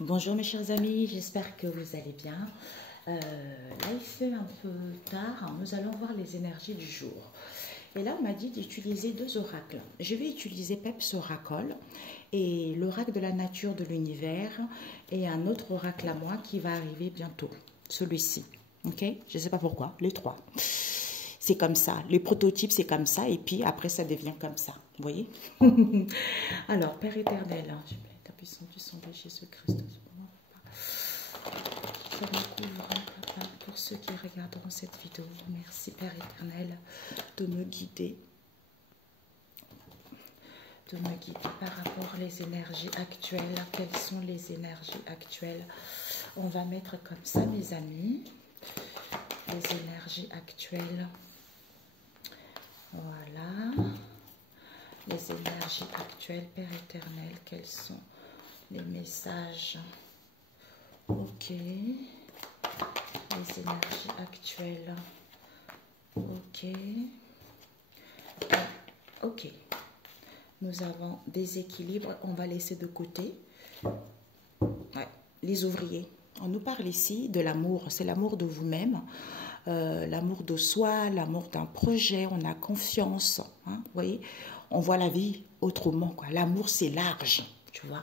Bonjour mes chers amis, j'espère que vous allez bien. Là il fait un peu tard, nous allons voir les énergies du jour. Et là on m'a dit d'utiliser deux oracles. Je vais utiliser Peps Oracle et l'oracle de la nature de l'univers et un autre oracle à moi qui va arriver bientôt, celui-ci. Ok? Je ne sais pas pourquoi, les trois. C'est comme ça, les prototypes c'est comme ça et puis après ça devient comme ça, vous voyez? Alors Père éternel, je mets ta puissance du sang de Jésus-Christ. Pour ceux qui regarderont cette vidéo, merci Père éternel de me guider par rapport aux énergies actuelles. Quelles sont les énergies actuelles? On va mettre comme ça mes amis, les énergies actuelles. Voilà, les énergies actuelles, Père éternel, quels sont les messages? Ok, les énergies actuelles. Ok, ok. Nous avons des équilibres, on va laisser de côté. Ouais, les ouvriers. On nous parle ici de l'amour, c'est l'amour de vous-même, l'amour de soi, l'amour d'un projet, on a confiance. Hein, vous voyez, on voit la vie autrement, quoi. L'amour, c'est large, tu vois.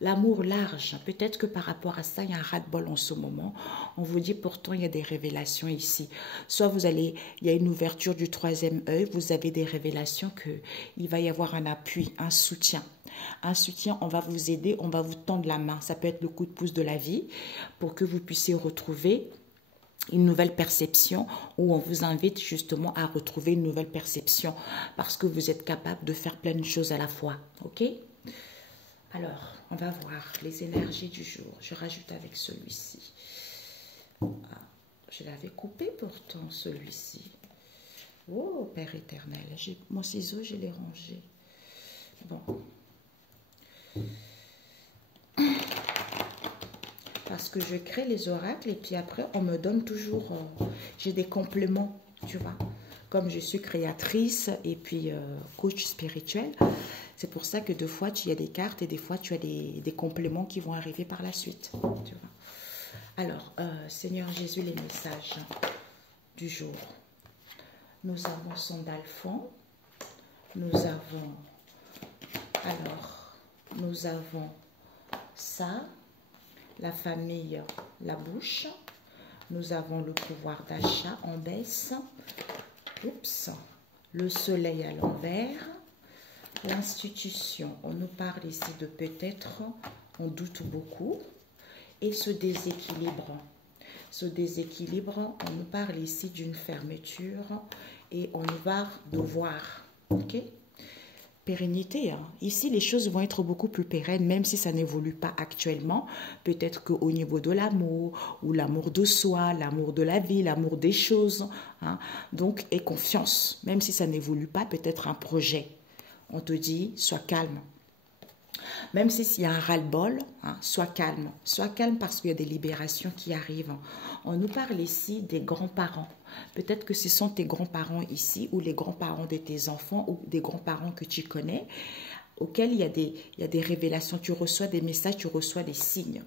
L'amour large, peut-être que par rapport à ça, il y a un ras-de-bol en ce moment. On vous dit pourtant, il y a des révélations ici. Soit vous allez, il y a une ouverture du troisième œil, vous avez des révélations qu'il va y avoir un appui, un soutien. Un soutien, on va vous aider, on va vous tendre la main. Ça peut être le coup de pouce de la vie pour que vous puissiez retrouver une nouvelle perception, où on vous invite justement à retrouver une nouvelle perception parce que vous êtes capable de faire plein de choses à la fois. Ok ? Alors, on va voir les énergies du jour. Je rajoute avec celui-ci. Ah, je l'avais coupé pourtant, celui-ci. Oh, Père éternel, mon ciseau, je l'ai rangé. Bon. Parce que je crée les oracles et puis après, on me donne toujours... j'ai des compléments, tu vois. Comme je suis créatrice et puis coach spirituel, c'est pour ça que des fois, tu as des cartes et des fois, tu as des compléments qui vont arriver par la suite. Tu vois. Alors, Seigneur Jésus, les messages du jour. Nous avons Sandalphon. Nous avons... Alors, nous avons ça, la famille, la bouche. Nous avons le pouvoir d'achat en baisse. Oups, le soleil à l'envers. L'institution, on nous parle ici de peut-être, on doute beaucoup. Et ce déséquilibre. Ce déséquilibre, on nous parle ici d'une fermeture et on va devoir. Ok? Pérennité. Hein. Ici, les choses vont être beaucoup plus pérennes, même si ça n'évolue pas actuellement. Peut-être qu'au niveau de l'amour, ou l'amour de soi, l'amour de la vie, l'amour des choses. Hein. Donc, et confiance. Même si ça n'évolue pas, peut-être un projet. On te dit, sois calme. Même s'il y a un ras-le-bol, hein, sois calme. Sois calme parce qu'il y a des libérations qui arrivent. On nous parle ici des grands-parents. Peut-être que ce sont tes grands-parents ici ou les grands-parents de tes enfants ou des grands-parents que tu connais auxquels il y a des révélations. Tu reçois des messages, tu reçois des signes.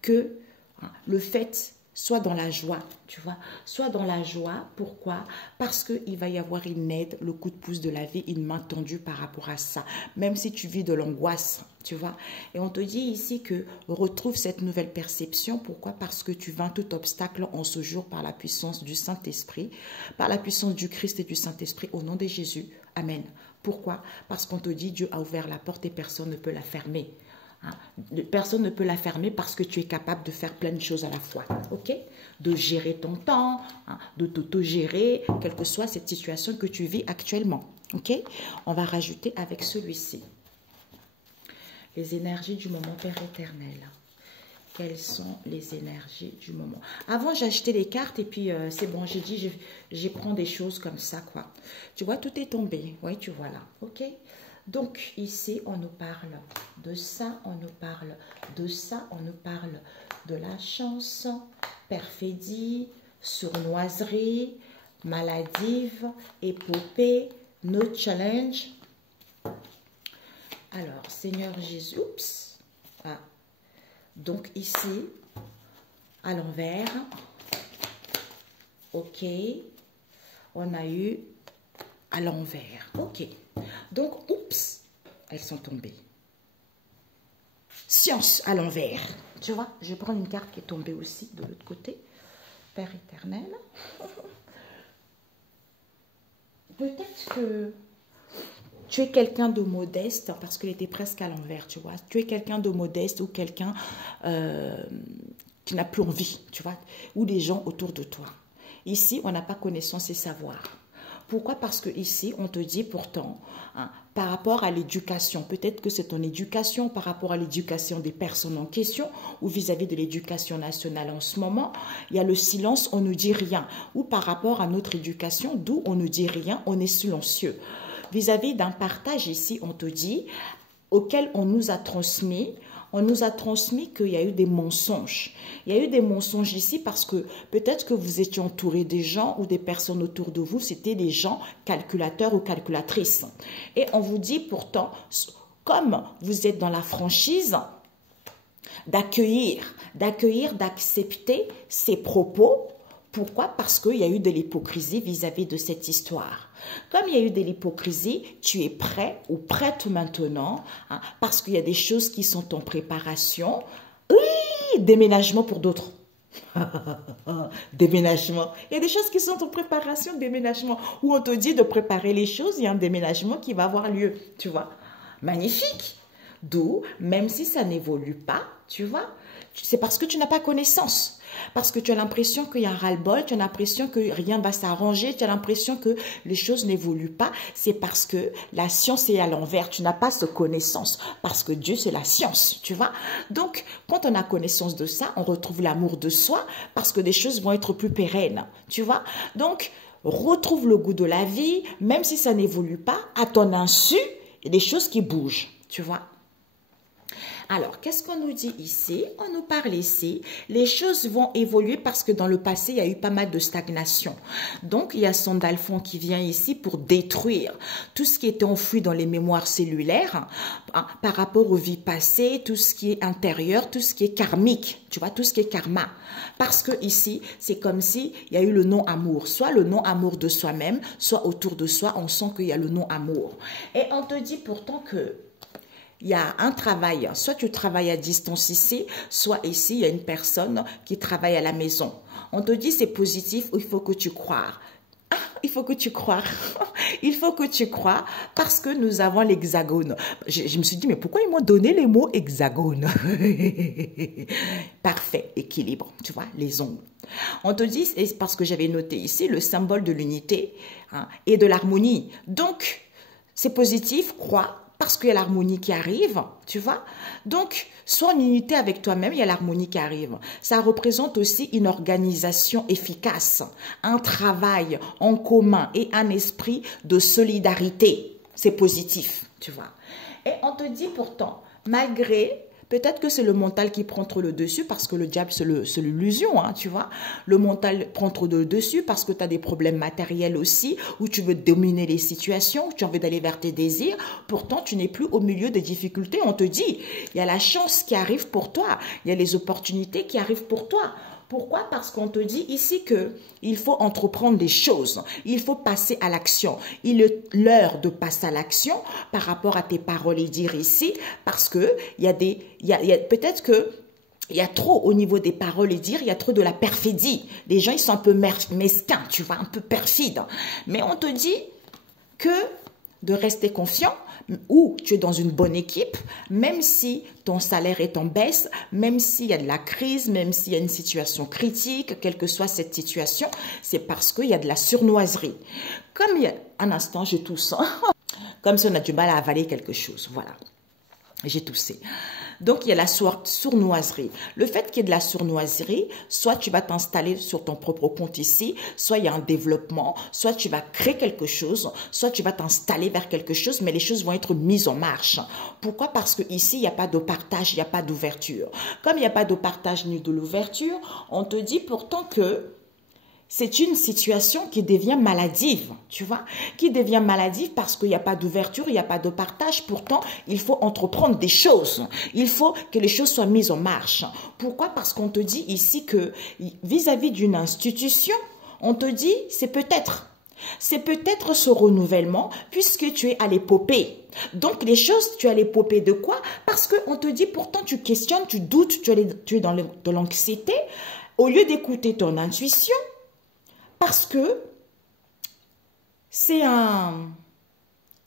Que hein, le fait... Soit dans la joie, tu vois. Soit dans la joie. Pourquoi? Parce qu'il va y avoir une aide, le coup de pouce de la vie, une main tendue par rapport à ça. Même si tu vis de l'angoisse, tu vois. Et on te dit ici que retrouve cette nouvelle perception. Pourquoi? Parce que tu vains tout obstacle en ce jour par la puissance du Saint-Esprit, par la puissance du Christ et du Saint-Esprit, au nom de Jésus. Amen. Pourquoi? Parce qu'on te dit Dieu a ouvert la porte et personne ne peut la fermer. Hein? Personne ne peut la fermer parce que tu es capable de faire plein de choses à la fois. Ok? De gérer ton temps, hein? De t'auto-gérer, quelle que soit cette situation que tu vis actuellement. Ok? On va rajouter avec celui-ci. Les énergies du moment, Père éternel. Quelles sont les énergies du moment? Avant, j'achetais les cartes et puis c'est bon, j'ai dit, je prends des choses comme ça, quoi. Tu vois, tout est tombé. Oui, tu vois là. Ok? Donc, ici, on nous parle de ça, on nous parle de ça, on nous parle de la chance, perfidie, sournoiserie, maladive, épopée, no challenge. Alors, Seigneur Jésus, oups, ah, Donc ici, à l'envers, ok, on a eu à l'envers, ok. Donc, oups, elles sont tombées. Science à l'envers. Tu vois, je prends une carte qui est tombée aussi de l'autre côté. Père éternel. Peut-être que tu es quelqu'un de modeste, parce qu'il était presque à l'envers, tu vois. Tu es quelqu'un de modeste ou quelqu'un qui n'a plus envie, tu vois, ou des gens autour de toi. Ici, on n'a pas connaissance et savoir. Pourquoi? Parce que ici, on te dit pourtant, hein, par rapport à l'éducation, peut-être que c'est ton éducation, par rapport à l'éducation des personnes en question, ou vis-à-vis de l'éducation nationale en ce moment, il y a le silence, on ne dit rien. Ou par rapport à notre éducation, d'où on ne dit rien, on est silencieux. Vis-à-vis d'un partage ici, on te dit, auquel on nous a transmis qu'il y a eu des mensonges. Il y a eu des mensonges ici parce que peut-être que vous étiez entouré des gens ou des personnes autour de vous, c'était des gens calculateurs ou calculatrices. Et on vous dit pourtant, comme vous êtes dans la franchise, d'accueillir, d'accepter ces propos. Pourquoi? Parce qu'il y a eu de l'hypocrisie vis-à-vis de cette histoire. Comme il y a eu de l'hypocrisie, tu es prêt ou prête maintenant, hein, parce qu'il y a des choses qui sont en préparation. Oui, déménagement pour d'autres. Déménagement. Il y a des choses qui sont en préparation, déménagement. Où on te dit de préparer les choses, il y a un déménagement qui va avoir lieu, tu vois. Magnifique. D'où, même si ça n'évolue pas, tu vois, c'est parce que tu n'as pas connaissance. Parce que tu as l'impression qu'il y a un ras-le-bol, tu as l'impression que rien ne va s'arranger, tu as l'impression que les choses n'évoluent pas. C'est parce que la science est à l'envers, tu n'as pas cette connaissance. Parce que Dieu, c'est la science, tu vois. Donc, quand on a connaissance de ça, on retrouve l'amour de soi parce que des choses vont être plus pérennes, tu vois. Donc, retrouve le goût de la vie, même si ça n'évolue pas, à ton insu, il y a des choses qui bougent, tu vois. Alors, qu'est-ce qu'on nous dit ici? On nous parle ici, les choses vont évoluer parce que dans le passé, il y a eu pas mal de stagnation. Donc, il y a Sandalphon qui vient ici pour détruire tout ce qui était enfoui dans les mémoires cellulaires hein, par rapport aux vies passées, tout ce qui est intérieur, tout ce qui est karmique, tu vois, tout ce qui est karma. Parce que ici, c'est comme si il y a eu le non-amour, soit le non-amour de soi-même, soit autour de soi, on sent qu'il y a le non-amour. Et on te dit pourtant que il y a un travail, soit tu travailles à distance ici, soit ici, il y a une personne qui travaille à la maison. On te dit c'est positif, il faut que tu crois. Ah, il faut que tu crois. Il faut que tu crois parce que nous avons l'hexagone. Je me suis dit, mais pourquoi ils m'ont donné les mots hexagone? Parfait, équilibre, tu vois, les ongles. On te dit, parce que j'avais noté ici, le symbole de l'unité hein, et de l'harmonie. Donc, c'est positif, crois. Parce qu'il y a l'harmonie qui arrive, tu vois. Donc, sois en unité avec toi-même, il y a l'harmonie qui arrive. Ça représente aussi une organisation efficace, un travail en commun et un esprit de solidarité. C'est positif, tu vois. Et on te dit pourtant, malgré... Peut-être que c'est le mental qui prend trop le dessus parce que le diable, c'est l'illusion, hein, tu vois. Le mental prend trop le dessus parce que tu as des problèmes matériels aussi, où tu veux dominer les situations, où tu as envie d'aller vers tes désirs. Pourtant, tu n'es plus au milieu des difficultés. On te dit, il y a la chance qui arrive pour toi. Il y a les opportunités qui arrivent pour toi. Pourquoi? Parce qu'on te dit ici qu'il faut entreprendre des choses, il faut passer à l'action. Il est l'heure de passer à l'action par rapport à tes paroles et dire ici, parce que peut-être que il y a trop au niveau des paroles et dire, il y a trop de la perfidie. Les gens, ils sont un peu mesquins, tu vois, un peu perfides. Mais on te dit que de rester confiant, ou tu es dans une bonne équipe, même si ton salaire est en baisse, même s'il y a de la crise, même s'il y a une situation critique, quelle que soit cette situation, c'est parce qu'il y a de la surnoiserie. Comme il y a un instant, je tousse, comme si on a du mal à avaler quelque chose, voilà. J'ai toussé. Donc, il y a la sournoiserie. Le fait qu'il y ait de la sournoiserie, soit tu vas t'installer sur ton propre compte ici, soit il y a un développement, soit tu vas créer quelque chose, soit tu vas t'installer vers quelque chose, mais les choses vont être mises en marche. Pourquoi? Parce que ici, il n'y a pas de partage, il n'y a pas d'ouverture. Comme il n'y a pas de partage ni de l'ouverture, on te dit pourtant que c'est une situation qui devient maladive, tu vois, qui devient maladive parce qu'il n'y a pas d'ouverture, il n'y a pas de partage. Pourtant, il faut entreprendre des choses. Il faut que les choses soient mises en marche. Pourquoi? Parce qu'on te dit ici que vis-à-vis d'une institution, on te dit c'est peut-être ce renouvellement puisque tu es à l'épopée. Donc les choses, tu es à l'épopée de quoi? Parce qu'on te dit pourtant tu questionnes, tu doutes, tu es dans de l'anxiété au lieu d'écouter ton intuition. Parce que c'est un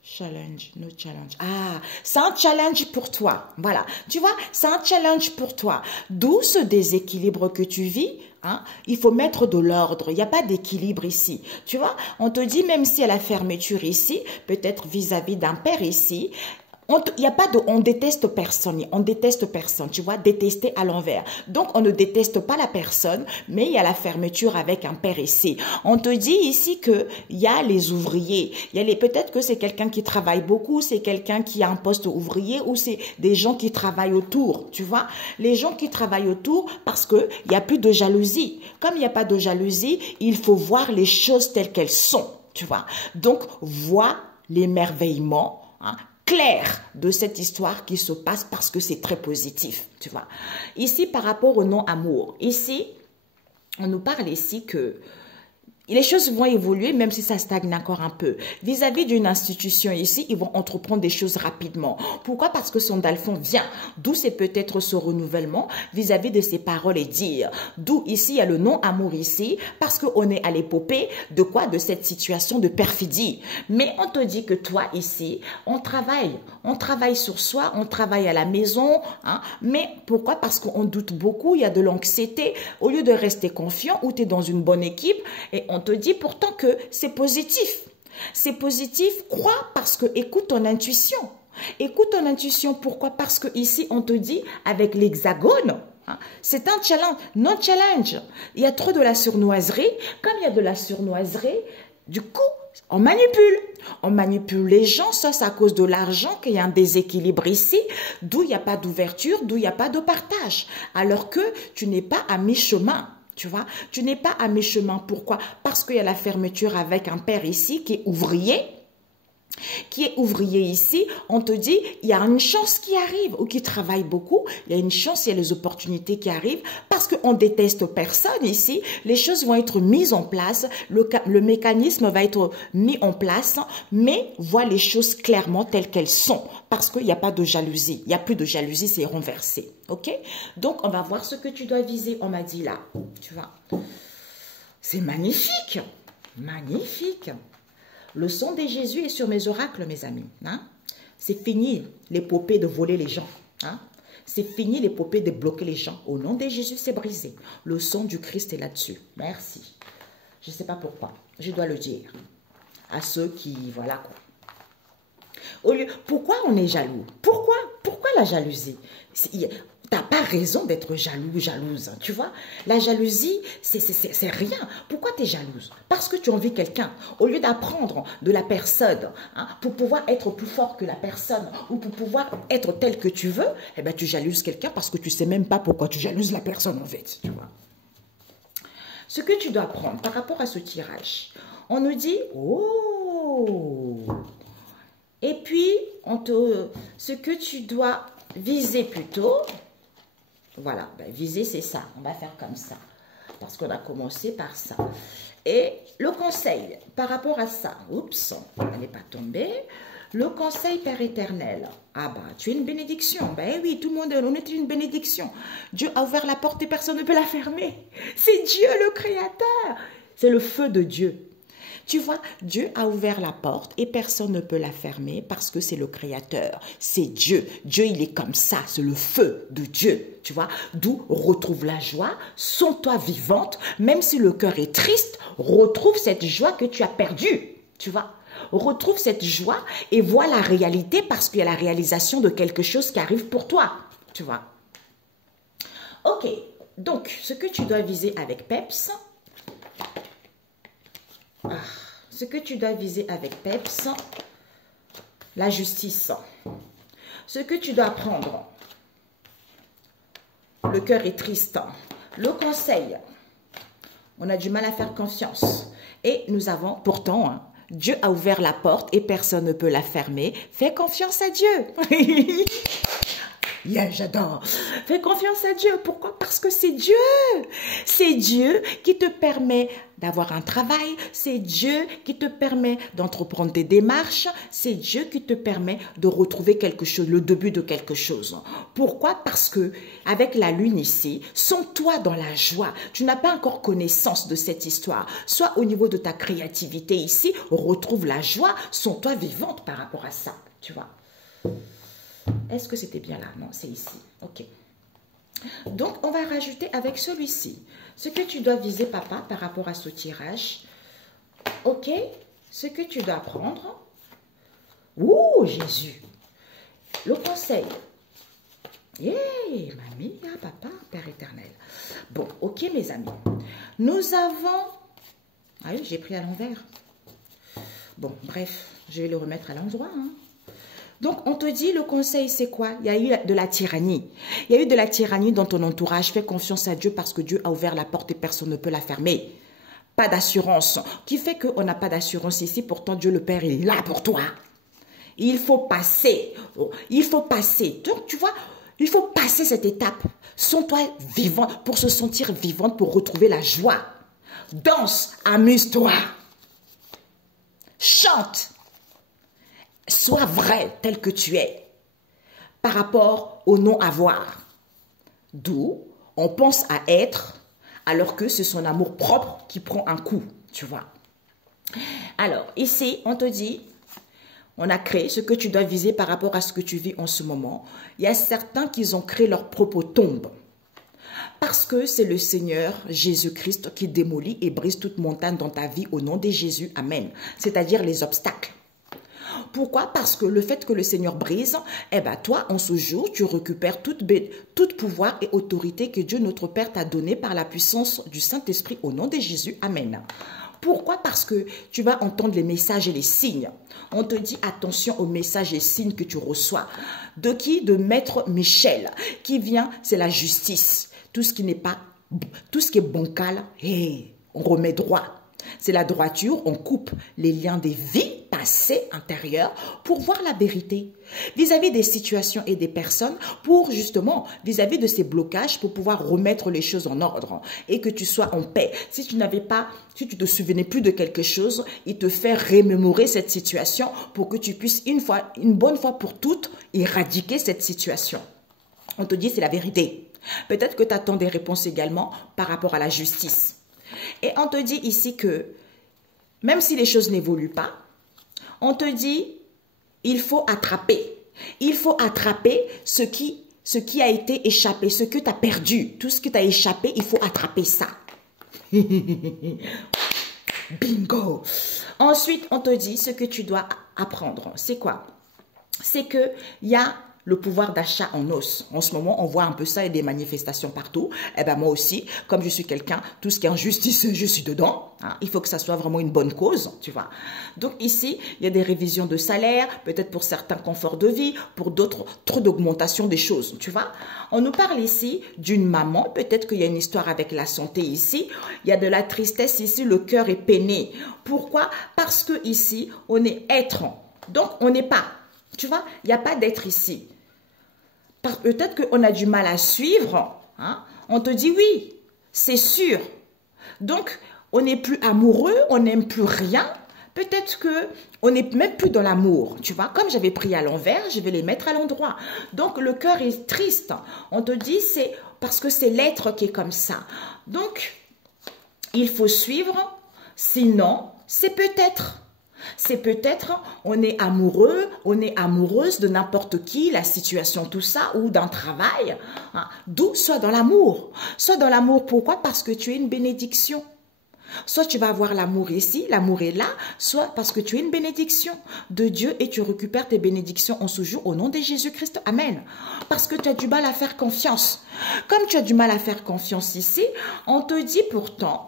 challenge, no challenge. Ah, c'est un challenge pour toi. Voilà, tu vois, c'est un challenge pour toi. D'où ce déséquilibre que tu vis. Hein? Il faut mettre de l'ordre. Il n'y a pas d'équilibre ici. Tu vois, on te dit même si y a la fermeture ici, peut-être vis-à-vis d'un père ici, il n'y a pas de on déteste personne, tu vois, détester à l'envers. Donc on ne déteste pas la personne, mais il y a la fermeture avec un père ici. On te dit ici que il y a les ouvriers, peut-être que c'est quelqu'un qui travaille beaucoup, c'est quelqu'un qui a un poste ouvrier ou c'est des gens qui travaillent autour, tu vois. Les gens qui travaillent autour parce que il y a plus de jalousie. Comme il n'y a pas de jalousie, il faut voir les choses telles qu'elles sont, tu vois. Donc vois l'émerveillement, hein, clair de cette histoire qui se passe parce que c'est très positif, tu vois. Ici, par rapport au non-amour, ici, on nous parle ici que les choses vont évoluer même si ça stagne encore un peu. Vis-à-vis d'une institution ici, ils vont entreprendre des choses rapidement. Pourquoi? Parce que son Dalphon vient. D'où c'est peut-être ce renouvellement vis-à-vis de ses paroles et dires. D'où ici, il y a le non-amour ici, parce qu'on est à l'épopée de quoi? De cette situation de perfidie. Mais on te dit que toi ici, on travaille sur soi, on travaille à la maison. Hein? Mais pourquoi? Parce qu'on doute beaucoup, il y a de l'anxiété. Au lieu de rester confiant, ou tu es dans une bonne équipe, et on te dit pourtant que c'est positif. C'est positif, crois parce que écoute ton intuition. Écoute ton intuition, pourquoi? Parce que ici on te dit avec l'hexagone, hein, c'est un challenge, non challenge. Il y a trop de la surnoiserie. Comme il y a de la surnoiserie, du coup, on manipule. On manipule les gens, ça c'est à cause de l'argent qu'il y a un déséquilibre ici, d'où il n'y a pas d'ouverture, d'où il n'y a pas de partage. Alors que tu n'es pas à mi-chemin. Tu vois, tu n'es pas à mi-chemin. Pourquoi? Parce qu'il y a la fermeture avec un père ici qui est ouvrier. Ici, on te dit, il y a une chance qui arrive ou qui travaille beaucoup. Il y a une chance, il y a les opportunités qui arrivent parce qu'on déteste personne ici. Les choses vont être mises en place. Le mécanisme va être mis en place, mais vois les choses clairement telles qu'elles sont parce qu'il n'y a pas de jalousie. Il n'y a plus de jalousie, c'est renversé. Ok? Donc, on va voir ce que tu dois viser. On m'a dit là, tu vois. C'est magnifique. Magnifique. Le sang de Jésus est sur mes oracles, mes amis. Hein? C'est fini l'épopée de voler les gens. Hein? C'est fini l'épopée de bloquer les gens. Au nom de Jésus, c'est brisé. Le sang du Christ est là-dessus. Merci. Je ne sais pas pourquoi. Je dois le dire. À ceux qui, voilà quoi. Pourquoi on est jaloux? Pourquoi la jalousie? T'as pas raison d'être jaloux, jalouse, tu vois. La jalousie, c'est rien. Pourquoi tu es jalouse? Parce que tu envies quelqu'un. Au lieu d'apprendre de la personne, hein, pour pouvoir être plus fort que la personne, ou pour pouvoir être tel que tu veux, eh ben, tu jalouses quelqu'un parce que tu sais même pas pourquoi tu jalouses la personne, en fait, tu vois. Ce que tu dois apprendre par rapport à ce tirage, on nous dit, oh, et puis, ce que tu dois viser plutôt, voilà, ben, viser c'est ça, on va faire comme ça, parce qu'on a commencé par ça. Et le conseil par rapport à ça, oups, elle n'est pas tombée, le conseil Père éternel, ah bah tu es une bénédiction, ben oui, tout le monde, on est une bénédiction. Dieu a ouvert la porte et personne ne peut la fermer, c'est Dieu le Créateur, c'est le feu de Dieu. Tu vois, Dieu a ouvert la porte et personne ne peut la fermer parce que c'est le Créateur, c'est Dieu. Dieu, il est comme ça, c'est le feu de Dieu, tu vois. D'où retrouve la joie, sens-toi vivante, même si le cœur est triste, retrouve cette joie que tu as perdue, tu vois. Retrouve cette joie et vois la réalité parce qu'il y a la réalisation de quelque chose qui arrive pour toi, tu vois. Ok, donc ce que tu dois viser avec PEPS... ce que tu dois viser avec PEPS, la justice. Ce que tu dois prendre, le cœur est triste. Le conseil, On a du mal à faire confiance. Et nous avons, pourtant, hein, Dieu a ouvert la porte et personne ne peut la fermer. Fais confiance à Dieu. Yeah, j'adore. Fais confiance à Dieu. Pourquoi? Parce que c'est Dieu. C'est Dieu qui te permet d'avoir un travail. C'est Dieu qui te permet d'entreprendre des démarches. C'est Dieu qui te permet de retrouver quelque chose, le début de quelque chose. Pourquoi? Parce que avec la lune ici, sens-toi dans la joie. Tu n'as pas encore connaissance de cette histoire. Soit au niveau de ta créativité ici, retrouve la joie. Sens-toi vivante par rapport à ça. Tu vois? Est-ce que c'était bien là? Non, c'est ici. Ok. Donc, on va rajouter avec celui-ci. Ce que tu dois viser, papa, par rapport à ce tirage. Ok. Ce que tu dois prendre. Ouh, Jésus. Le conseil. Yeah, mamie, papa, Père éternel. Bon, ok, mes amis. Nous avons... Ah oui, j'ai pris à l'envers. Bon, bref, je vais le remettre à l'endroit, hein. Donc, on te dit, le conseil, c'est quoi? Il y a eu de la tyrannie. Il y a eu de la tyrannie dans ton entourage. Fais confiance à Dieu parce que Dieu a ouvert la porte et personne ne peut la fermer. Pas d'assurance. Qui fait qu'on n'a pas d'assurance ici. Pourtant, Dieu le Père, il est là pour toi. Il faut passer. Il faut passer. Donc, tu vois, il faut passer cette étape. Sens-toi vivante pour se sentir vivante, pour retrouver la joie. Danse, amuse-toi. Chante. Sois vrai tel que tu es par rapport au non-avoir. D'où on pense à être alors que c'est son amour propre qui prend un coup, tu vois. Alors, ici, on te dit, on a créé ce que tu dois viser par rapport à ce que tu vis en ce moment. Il y a certains qui ont créé leur propre tombe. Parce que c'est le Seigneur Jésus-Christ qui démolit et brise toute montagne dans ta vie au nom de Jésus. Amen. C'est-à-dire les obstacles. Pourquoi? Parce que le fait que le Seigneur brise, eh ben toi, en ce jour, tu récupères tout pouvoir et autorité que Dieu notre Père t'a donné par la puissance du Saint-Esprit au nom de Jésus. Amen. Pourquoi? Parce que tu vas entendre les messages et les signes. On te dit attention aux messages et signes que tu reçois. De qui? De Maître Michel. Qui vient? C'est la justice. Tout ce qui n'est pas, tout ce qui est bancal, hey, on remet droit. C'est la droiture, on coupe les liens des vies passées intérieures pour voir la vérité. Vis-à-vis des situations et des personnes, pour justement, vis-à-vis de ces blocages, pour pouvoir remettre les choses en ordre et que tu sois en paix. Si tu n'avais pas, si tu te souvenais plus de quelque chose, il te fait remémorer cette situation pour que tu puisses une bonne fois pour toutes, éradiquer cette situation. On te dit c'est la vérité. Peut-être que tu attends des réponses également par rapport à la justice. Et on te dit ici que, même si les choses n'évoluent pas, on te dit, il faut attraper. Il faut attraper ce qui a été échappé, ce que tu as perdu. Tout ce que tu as échappé, il faut attraper ça. Bingo! Ensuite, on te dit ce que tu dois apprendre. C'est quoi? C'est qu'il y a le pouvoir d'achat en os. En ce moment, on voit un peu ça et des manifestations partout. Eh ben moi aussi, comme je suis quelqu'un, tout ce qui est injustice, je suis dedans. Hein. Il faut que ça soit vraiment une bonne cause, tu vois. Donc ici, il y a des révisions de salaire, peut-être pour certains conforts de vie, pour d'autres, trop d'augmentation des choses, tu vois. On nous parle ici d'une maman, peut-être qu'il y a une histoire avec la santé ici. Il y a de la tristesse ici, le cœur est peiné. Pourquoi? Parce que ici, on est être. Donc, on n'est pas. Tu vois, il n'y a pas d'être ici. Peut-être qu'on a du mal à suivre. Hein? On te dit oui, c'est sûr. Donc, on n'est plus amoureux, on n'aime plus rien. Peut-être qu'on n'est même plus dans l'amour. Tu vois, comme j'avais pris à l'envers, je vais les mettre à l'endroit. Donc, le cœur est triste. On te dit c'est parce que c'est l'être qui est comme ça. Donc, il faut suivre. Sinon, c'est peut-être... C'est peut-être, on est amoureux, on est amoureuse de n'importe qui, la situation, tout ça, ou d'un travail. Hein. D'où, soit dans l'amour. Soit dans l'amour, pourquoi? Parce que tu es une bénédiction. Soit tu vas avoir l'amour ici, l'amour est là, soit parce que tu es une bénédiction de Dieu et tu récupères tes bénédictions en ce jour au nom de Jésus-Christ. Amen. Parce que tu as du mal à faire confiance. Comme tu as du mal à faire confiance ici, on te dit pourtant...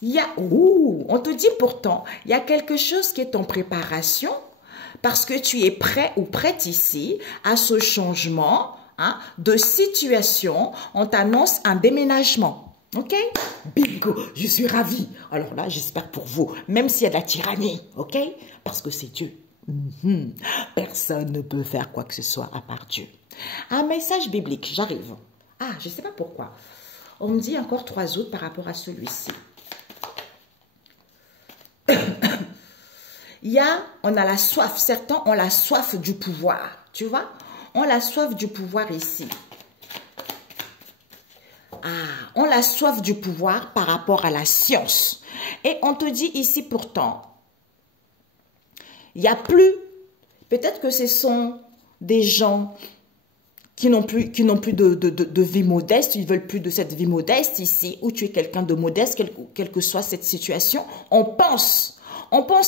on te dit pourtant, il y a quelque chose qui est en préparation parce que tu es prêt ou prête ici à ce changement de situation. On t'annonce un déménagement. Ok? Bingo, je suis ravie. Alors là, j'espère pour vous, même s'il y a de la tyrannie, ok? Parce que c'est Dieu. Personne ne peut faire quoi que ce soit à part Dieu. Un message biblique, j'arrive. Ah, je ne sais pas pourquoi. On me dit encore 3 autres par rapport à celui-ci. On a la soif, certains ont la soif du pouvoir, tu vois? On a la soif du pouvoir ici. Ah, on a la soif du pouvoir par rapport à la science. Et on te dit ici pourtant, il n'y a plus, peut-être que ce sont des gens qui n'ont plus de vie modeste, ils ne veulent plus de cette vie modeste ici, où tu es quelqu'un de modeste, quelle que soit cette situation. On pense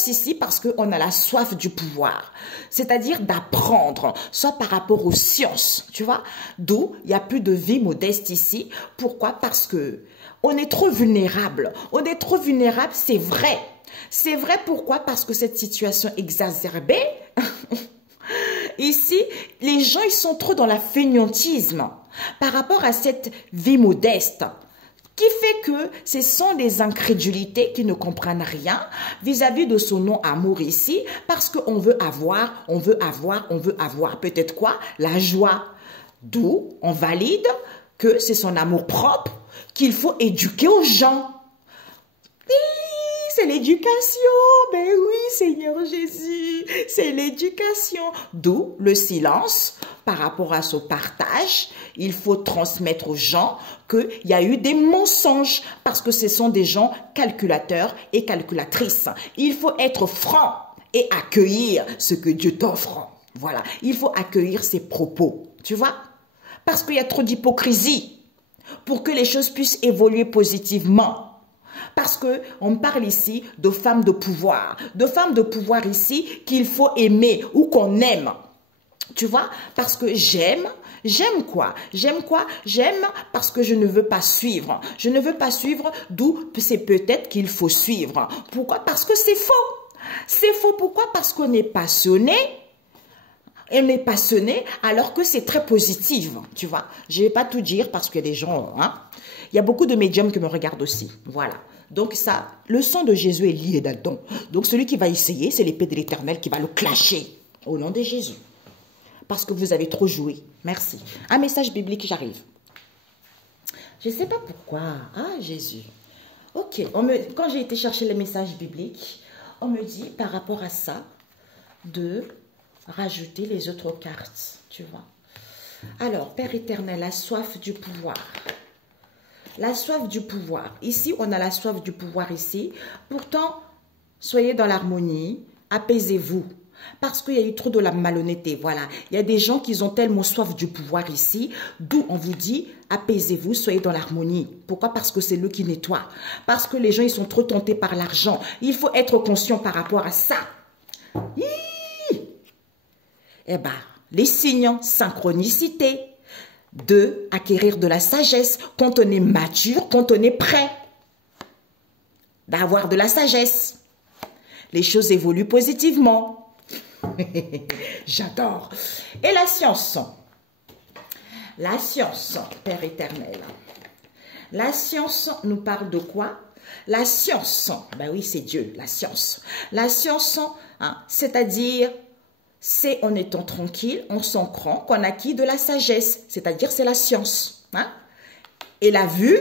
ici parce qu'on a la soif du pouvoir, c'est-à-dire d'apprendre, soit par rapport aux sciences, tu vois, d'où il n'y a plus de vie modeste ici. Pourquoi? Parce que on est trop vulnérable. On est trop vulnérable, c'est vrai. C'est vrai, pourquoi? Parce que cette situation exacerbée, ici, les gens, ils sont trop dans la fainéantisme par rapport à cette vie modeste, qui fait que ce sont des incrédulités qui ne comprennent rien vis-à-vis de son non-amour ici, parce qu'on veut avoir, on veut avoir, on veut avoir. Peut-être quoi? La joie. D'où on valide que c'est son amour propre qu'il faut éduquer aux gens. C'est l'éducation, ben oui, Seigneur Jésus, c'est l'éducation. D'où le silence par rapport à ce partage. Il faut transmettre aux gens qu'il y a eu des mensonges parce que ce sont des gens calculateurs et calculatrices. Il faut être franc et accueillir ce que Dieu t'offre. Voilà, il faut accueillir ses propos, tu vois, parce qu'il y a trop d'hypocrisie pour que les choses puissent évoluer positivement. Parce qu'on parle ici de femmes de pouvoir ici qu'il faut aimer ou qu'on aime. Tu vois, parce que j'aime quoi? J'aime parce que je ne veux pas suivre. Je ne veux pas suivre, d'où c'est peut-être qu'il faut suivre. Pourquoi? Parce que c'est faux. C'est faux, pourquoi? Parce qu'on est passionné. Elle est passionnée alors que c'est très positif, tu vois. Je ne vais pas tout dire parce que les gens, il y a beaucoup de médiums qui me regardent aussi, voilà. Donc ça, le sang de Jésus est lié là-dedans. Donc celui qui va essayer, c'est l'épée de l'Éternel qui va le clasher au nom de Jésus. Parce que vous avez trop joué. Merci. Un message biblique, j'arrive. Je ne sais pas pourquoi. Ah, Jésus. Ok, quand j'ai été chercher les messages bibliques, on me dit par rapport à ça de rajouter les autres cartes, tu vois. Alors, Père éternel, la soif du pouvoir. La soif du pouvoir. Ici, on a la soif du pouvoir ici. Pourtant, soyez dans l'harmonie, apaisez-vous. Parce qu'il y a eu trop de la malhonnêteté, voilà. Il y a des gens qui ont tellement soif du pouvoir ici, d'où on vous dit, apaisez-vous, soyez dans l'harmonie. Pourquoi? Parce que c'est lui qui nettoie. Parce que les gens, ils sont trop tentés par l'argent. Il faut être conscient par rapport à ça. Eh bien, les signes, synchronicité. 2, acquérir de la sagesse quand on est mature, quand on est prêt d'avoir de la sagesse. Les choses évoluent positivement. J'adore. Et la science. La science, Père éternel. La science nous parle de quoi? La science, ben oui, c'est Dieu, la science. La science, c'est-à-dire... c'est en étant tranquille, en s'ancrant, qu'on acquit de la sagesse, c'est-à-dire c'est la science. Et la vue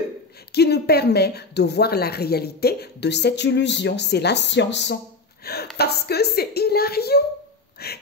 qui nous permet de voir la réalité de cette illusion, c'est la science. Parce que c'est Hilarion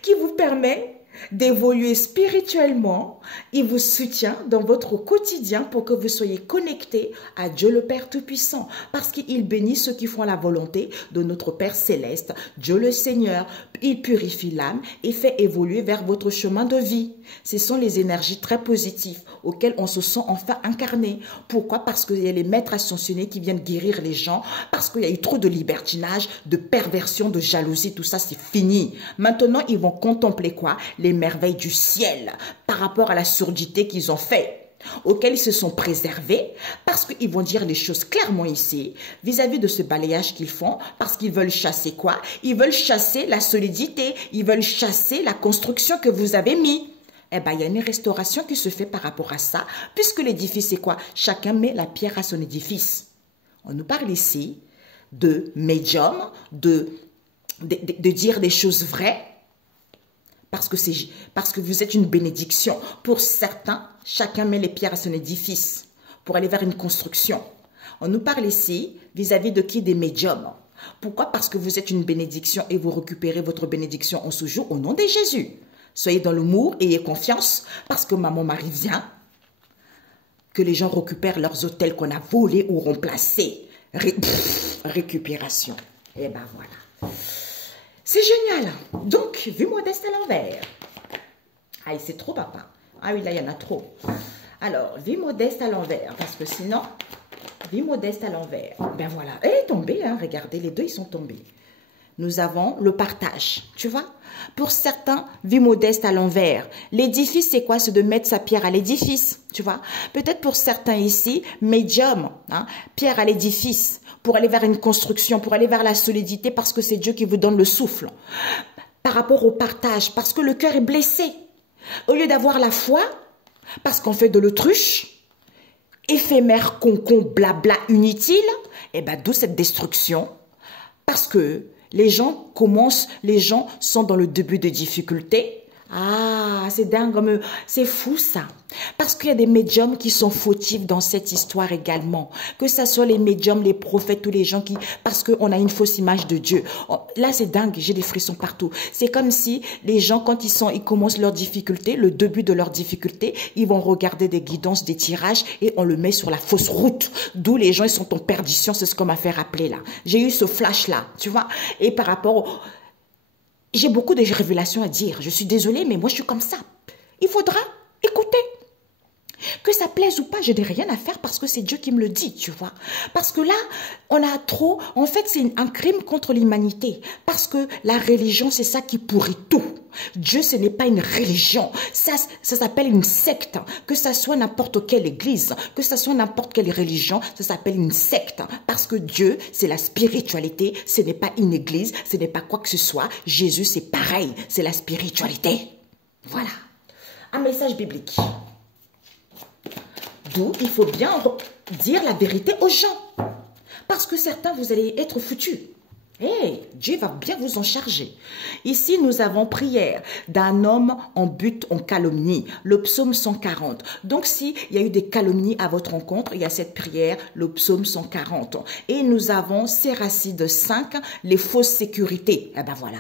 qui vous permet d'évoluer spirituellement. Il vous soutient dans votre quotidien pour que vous soyez connectés à Dieu le Père Tout-Puissant. Parce qu'il bénit ceux qui font la volonté de notre Père Céleste. Dieu le Seigneur, il purifie l'âme et fait évoluer vers votre chemin de vie. Ce sont les énergies très positives auxquelles on se sent enfin incarné. Pourquoi? Parce qu'il y a les maîtres ascensionnés qui viennent guérir les gens. Parce qu'il y a eu trop de libertinage, de perversion, de jalousie. Tout ça, c'est fini. Maintenant, ils vont contempler quoi? Les merveilles du ciel par rapport à la surdité qu'ils ont fait, auxquels ils se sont préservés, parce qu'ils vont dire les choses clairement ici, vis-à-vis de ce balayage qu'ils font, parce qu'ils veulent chasser quoi? Ils veulent chasser la solidité, ils veulent chasser la construction que vous avez mis. Eh bien, il y a une restauration qui se fait par rapport à ça, puisque l'édifice, c'est quoi? Chacun met la pierre à son édifice. On nous parle ici de médium, de dire des choses vraies, parce que vous êtes une bénédiction. Pour certains, chacun met les pierres à son édifice pour aller vers une construction. On nous parle ici vis-à-vis de qui? Des médiums. Pourquoi? Parce que vous êtes une bénédiction et vous récupérez votre bénédiction en ce jour au nom de Jésus. Soyez dans l'amour, ayez confiance, parce que Maman Marie vient, que les gens récupèrent leurs hôtels qu'on a volés ou remplacés. Récupération. Et ben voilà. C'est génial. Donc, vie modeste à l'envers. Ah, c'est trop, papa. Ah oui, là, il y en a trop. Alors, vie modeste à l'envers, parce que sinon, vie modeste à l'envers. Ben voilà. Elle est tombée, hein. Regardez, les deux, ils sont tombés. Nous avons le partage, tu vois. Pour certains, vie modeste à l'envers. L'édifice, c'est quoi? C'est de mettre sa pierre à l'édifice, tu vois. Peut-être pour certains ici, médium, hein, pierre à l'édifice, pour aller vers une construction, pour aller vers la solidité, parce que c'est Dieu qui vous donne le souffle. Par rapport au partage, parce que le cœur est blessé. Au lieu d'avoir la foi, parce qu'on fait de l'autruche, éphémère, concon, blabla, inutile, et ben d'où cette destruction. Parce que les gens sont dans le début de difficultés. Ah, c'est dingue, c'est fou ça. Parce qu'il y a des médiums qui sont fautifs dans cette histoire également. Que ce soit les médiums, les prophètes ou les gens qui... Parce qu'on a une fausse image de Dieu. Là, c'est dingue, j'ai des frissons partout. C'est comme si les gens, quand ils commencent leurs difficultés, le début de leurs difficultés, ils vont regarder des guidances, des tirages et on le met sur la fausse route. D'où les gens, ils sont en perdition, c'est ce qu'on m'a fait rappeler là. J'ai eu ce flash-là, tu vois. Et par rapport... J'ai beaucoup de révélations à dire. Je suis désolée, mais moi, je suis comme ça. Il faudra écouter. Que ça plaise ou pas, je n'ai rien à faire parce que c'est Dieu qui me le dit, tu vois. Parce que là, on a trop... En fait, c'est un crime contre l'humanité. Parce que la religion, c'est ça qui pourrit tout. Dieu, ce n'est pas une religion. Ça s'appelle une secte. Que ça soit n'importe quelle église, que ça soit n'importe quelle religion, ça s'appelle une secte. Parce que Dieu, c'est la spiritualité. Ce n'est pas une église, ce n'est pas quoi que ce soit. Jésus, c'est pareil. C'est la spiritualité. Voilà. Un message biblique. D'où il faut bien dire la vérité aux gens. Parce que certains, vous allez être foutus. Hey, Dieu va bien vous en charger. Ici, nous avons prière d'un homme en but, en calomnie. Le psaume 140. Donc, s'il y a eu des calomnies à votre rencontre, il y a cette prière, le psaume 140. Et nous avons Séracide 5, les fausses sécurités. Eh ben voilà.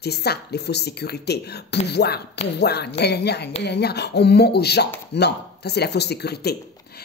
C'est ça, les fausses sécurités. Pouvoir, gna gna gna gna, on ment aux gens. Non, ça c'est la fausse sécurité.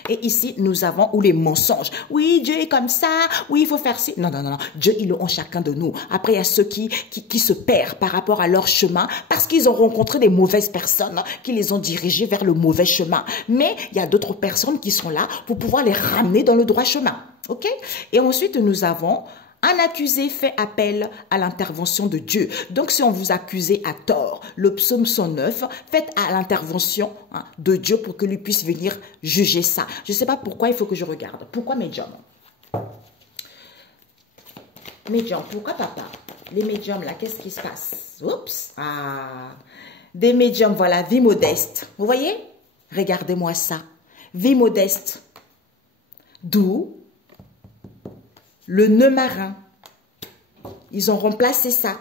Et ici, nous avons ou les mensonges. Oui, Dieu est comme ça. Oui, il faut faire ci. Non, non, non, non. Dieu, il est en chacun de nous. Après, il y a ceux qui se perdent par rapport à leur chemin parce qu'ils ont rencontré des mauvaises personnes qui les ont dirigés vers le mauvais chemin. Mais il y a d'autres personnes qui sont là pour pouvoir les ramener dans le droit chemin. OK? Et ensuite, nous avons... Un accusé fait appel à l'intervention de Dieu. Donc, si on vous accuse à tort, le psaume 109, faites à l'intervention de Dieu pour que lui puisse venir juger ça. Je ne sais pas pourquoi il faut que je regarde. Pourquoi médium? Médium, pourquoi papa? Les médiums, là, qu'est-ce qui se passe? Oups! Ah! Des médiums, voilà, vie modeste. Vous voyez? Regardez-moi ça. Vie modeste. D'où le nœud marin. Ils ont remplacé ça.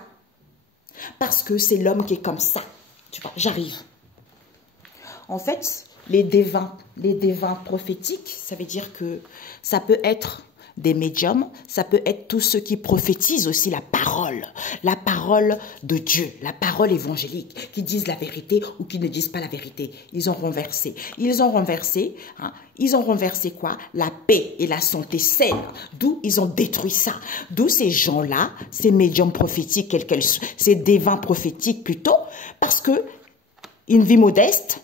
Parce que c'est l'homme qui est comme ça. Tu vois, j'arrive. En fait, les devins prophétiques, ça veut dire que ça peut être des médiums, ça peut être tous ceux qui prophétisent aussi la parole de Dieu, la parole évangélique, qui disent la vérité ou qui ne disent pas la vérité. Ils ont renversé. Ils ont renversé quoi? La paix et la santé saine. D'où ils ont détruit ça. D'où ces gens-là, ces médiums prophétiques, ces devins prophétiques plutôt, parce que une vie modeste.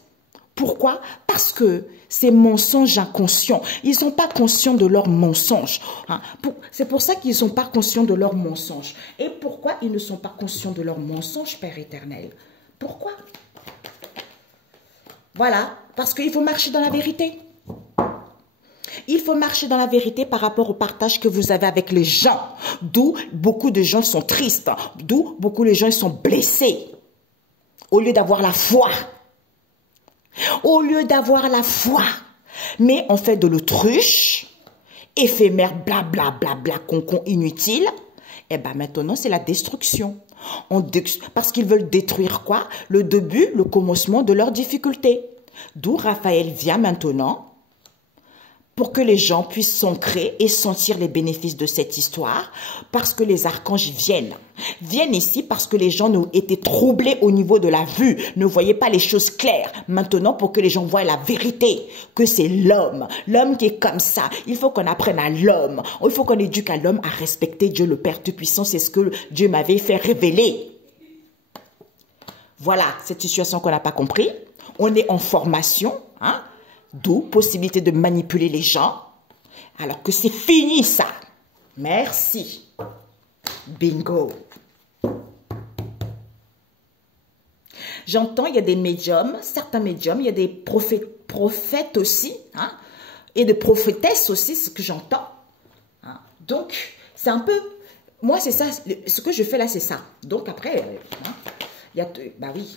Pourquoi? Parce que ces mensonges inconscients, ils ne sont pas conscients de leurs mensonges. C'est pour ça qu'ils ne sont pas conscients de leurs mensonges. Et pourquoi ils ne sont pas conscients de leurs mensonges, Père éternel? Pourquoi? Voilà, parce qu'il faut marcher dans la vérité. Il faut marcher dans la vérité par rapport au partage que vous avez avec les gens. D'où beaucoup de gens sont tristes. D'où beaucoup de gens sont blessés. Au lieu d'avoir la foi. Au lieu d'avoir la foi, mais on fait de l'autruche, éphémère, bla bla bla, concon inutile, et ben maintenant c'est la destruction. Parce qu'ils veulent détruire quoi? Le début, le commencement de leurs difficultés. D'où Raphaël vient maintenant pour que les gens puissent s'ancrer et sentir les bénéfices de cette histoire, parce que les archanges viennent ici parce que les gens ont été troublés au niveau de la vue, ne voyaient pas les choses claires. Maintenant, pour que les gens voient la vérité, que c'est l'homme qui est comme ça. Il faut qu'on apprenne à l'homme, il faut qu'on éduque à l'homme à respecter Dieu le Père Tout-Puissant, c'est ce que Dieu m'avait fait révéler. Voilà, cette situation qu'on n'a pas compris. On est en formation, hein? D'où possibilité de manipuler les gens, alors que c'est fini ça. Merci. Bingo. J'entends, il y a des médiums, certains médiums, il y a des prophètes aussi, hein, et des prophétesses aussi, ce que j'entends. Hein. Donc, c'est un peu, moi c'est ça, ce que je fais là c'est ça. Donc après, hein, il y a, bah oui,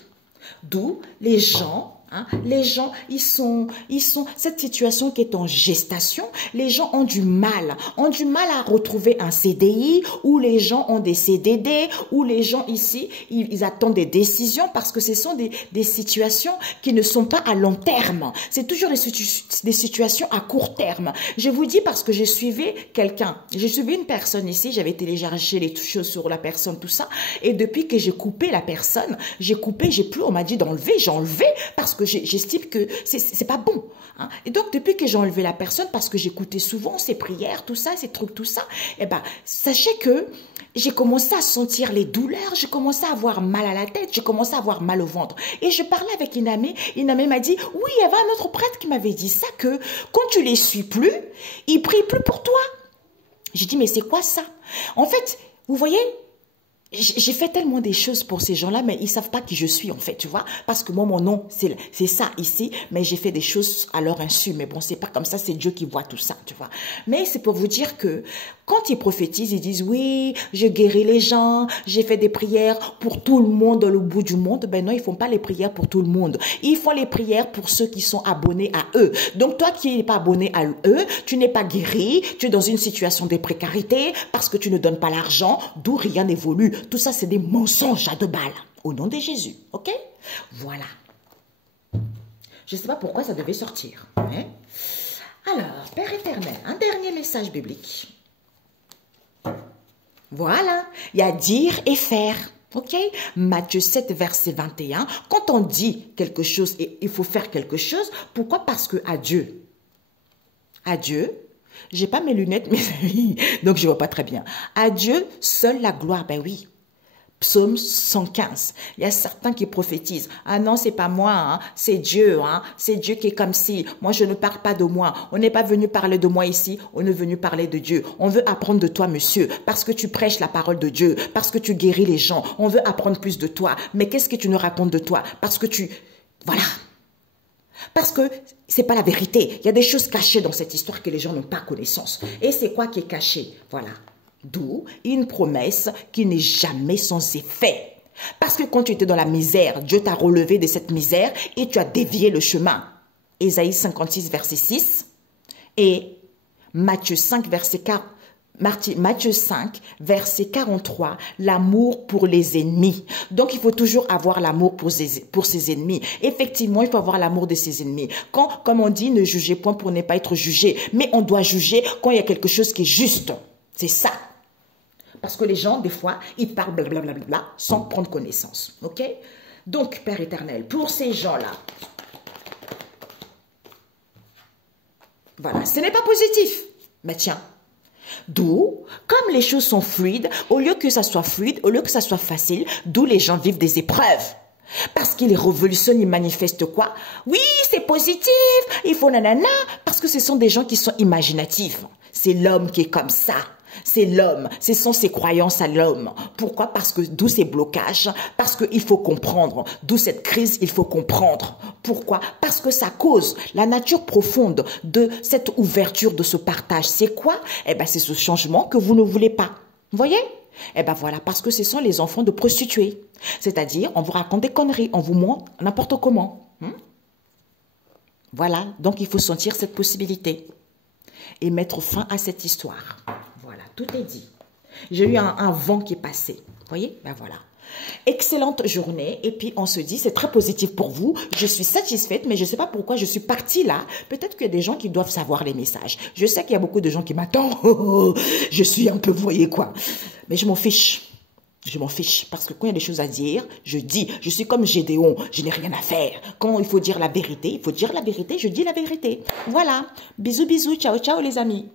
d'où les gens... Hein, les gens, ils sont, cette situation qui est en gestation, les gens ont du mal à retrouver un CDI, ou les gens ont des CDD, ou les gens ici, ils attendent des décisions parce que ce sont des situations qui ne sont pas à long terme. C'est toujours des situations à court terme. Je vous dis parce que j'ai suivi quelqu'un, j'ai suivi une personne ici, j'avais téléchargé les choses sur la personne, tout ça, et depuis que j'ai coupé la personne, j'ai plus, on m'a dit d'enlever, j'ai enlevé parce que j'estime que c'est pas bon. Hein. Et donc, depuis que j'ai enlevé la personne, parce que j'écoutais souvent ses prières, tout ça, ces trucs, tout ça, eh ben, sachez que j'ai commencé à sentir les douleurs, j'ai commencé à avoir mal à la tête, j'ai commencé à avoir mal au ventre. Et je parlais avec une amie m'a dit, oui, il y avait un autre prêtre qui m'avait dit ça, que quand tu les suis plus, ils prient plus pour toi. J'ai dit, mais c'est quoi ça? En fait, vous voyez, j'ai fait tellement des choses pour ces gens-là, mais ils savent pas qui je suis en fait, tu vois. Parce que moi, mon nom, c'est ça ici, mais j'ai fait des choses à leur insu. Mais bon, c'est pas comme ça, c'est Dieu qui voit tout ça, tu vois. Mais c'est pour vous dire que quand ils prophétisent, ils disent oui, je guéris les gens, j'ai fait des prières pour tout le monde au bout du monde. Ben non, ils font pas les prières pour tout le monde. Ils font les prières pour ceux qui sont abonnés à eux. Donc toi qui n'es pas abonné à eux, tu n'es pas guéri, tu es dans une situation de précarité parce que tu ne donnes pas l'argent, d'où rien n'évolue. Tout ça, c'est des mensonges à 2 balles. Au nom de Jésus, ok? Voilà. Je ne sais pas pourquoi ça devait sortir. Hein? Alors, Père éternel, un dernier message biblique. Voilà, il y a dire et faire. Ok? Matthieu 7, verset 21. Quand on dit quelque chose et il faut faire quelque chose, pourquoi? Parce que à Dieu, j'ai pas mes lunettes, donc je vois pas très bien. À Dieu, seule la gloire, ben oui. Psaume 115. Il y a certains qui prophétisent. Ah non, c'est pas moi, hein, c'est Dieu, hein, c'est Dieu qui est comme si. Moi, je ne parle pas de moi. On n'est pas venu parler de moi ici, on est venu parler de Dieu. On veut apprendre de toi, monsieur, parce que tu prêches la parole de Dieu, parce que tu guéris les gens. On veut apprendre plus de toi. Mais qu'est-ce que tu nous racontes de toi? Parce que voilà. Parce que c'est pas la vérité. Il y a des choses cachées dans cette histoire que les gens n'ont pas connaissance. Et c'est quoi qui est caché? Voilà. D'où une promesse qui n'est jamais sans effet. Parce que quand tu étais dans la misère, Dieu t'a relevé de cette misère et tu as dévié le chemin. Ésaïe 56, verset 6 et Matthieu 5, verset 43, l'amour pour les ennemis. Donc, il faut toujours avoir l'amour pour ses ennemis. Effectivement, il faut avoir l'amour de ses ennemis. Comme on dit, ne jugez point pour ne pas être jugé. Mais on doit juger quand il y a quelque chose qui est juste. C'est ça. Parce que les gens, des fois, ils parlent blablabla sans prendre connaissance. Ok? Donc, Père éternel, pour ces gens-là, voilà, ce n'est pas positif. Mais tiens, d'où, comme les choses sont fluides, au lieu que ça soit fluide, au lieu que ça soit facile, d'où les gens vivent des épreuves. Parce qu'ils révolutionnent, ils manifestent quoi? Oui, c'est positif, il faut nanana, parce que ce sont des gens qui sont imaginatifs. C'est l'homme qui est comme ça. C'est l'homme, ce sont ses croyances à l'homme. Pourquoi? Parce que d'où ces blocages, parce qu'il faut comprendre, d'où cette crise, il faut comprendre. Pourquoi? Parce que ça cause la nature profonde de cette ouverture, de ce partage. C'est quoi? Eh bien, c'est ce changement que vous ne voulez pas. Vous voyez? Eh bien voilà, parce que ce sont les enfants de prostituées. C'est-à-dire, on vous raconte des conneries, on vous montre n'importe comment. Voilà, donc il faut sentir cette possibilité et mettre fin à cette histoire. Voilà, tout est dit. J'ai eu un vent qui est passé. Vous voyez? Ben voilà. Excellente journée. Et puis, on se dit, c'est très positif pour vous. Je suis satisfaite, mais je ne sais pas pourquoi je suis partie là. Peut-être qu'il y a des gens qui doivent savoir les messages. Je sais qu'il y a beaucoup de gens qui m'attendent. Je suis un peu, vous voyez quoi. Mais je m'en fiche. Je m'en fiche. Parce que quand il y a des choses à dire, je dis. Je suis comme Gédéon. Je n'ai rien à faire. Quand il faut dire la vérité, il faut dire la vérité. Je dis la vérité. Voilà. Bisous, bisous. Ciao, ciao les amis.